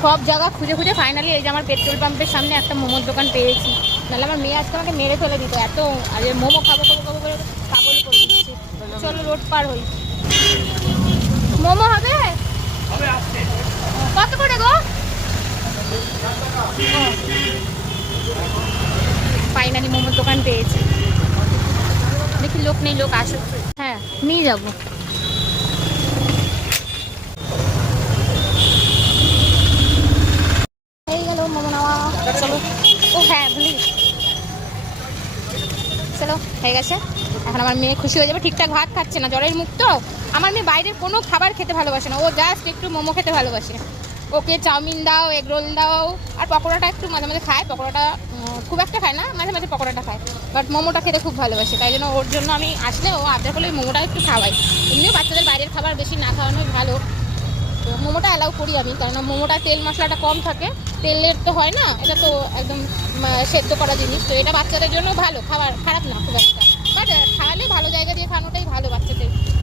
সব জায়গা খুঁজে খুঁজে ফাইনালি এই যে আমার পেট্রোল পাম্পের সামনে একটা মোমোর দোকান পেয়েছি। নাহলে আমার মেয়ে আজকে আমাকে মেরে ফেলে দিত, এত আরে মোমো খাবো খাবো খাবো করে পাগল করে দিচ্ছে। চলো রোড পার হই। মোমো হবে কত করে গো? ফাইনালি মোমোর দোকান পেয়েছি। দেখি লোক নেই, লোক আসুক। হ্যাঁ নিয়ে যাবো। হয়ে গেল মোমো নেওয়া। চলো। ও হ্যাঁ প্লিজ চলো, হয়ে গেছে। এখন আমার মেয়ে খুশি হয়ে যাবে। ঠিকঠাক ভাত খাচ্ছে না, জ্বরের মুখ তো। আমার মেয়ে বাইরের কোনো খাবার খেতে ভালোবাসে না, ও জাস্ট একটু মোমো খেতে ভালোবাসে। ওকে চাউমিন দাও, এগ রোল দাও, আর পকোড়াটা একটু মাঝে মাঝে খায়। পকোড়াটা খুব একটা খায় না, মাঝে মাঝে পকোড়াটা খায়। বাট মোমোটা খেতে খুব ভালোবাসে, তাই জন্য ওর জন্য আমি আসলে ও আবদার করলে মোমোটা একটু খাওয়াই। এমনিও বাচ্চাদের বাইরের খাবার বেশি না খাওয়ানোই ভালো। তো মোমোটা অ্যালাউ করি আমি, কারণ মোমোটা তেল মশলাটা কম থাকে। তেলের তো হয় না, এটা তো একদম সেদ্ধ করা জিনিস, তো এটা বাচ্চাদের জন্য ভালো খাবার, খারাপ না খুব একটা।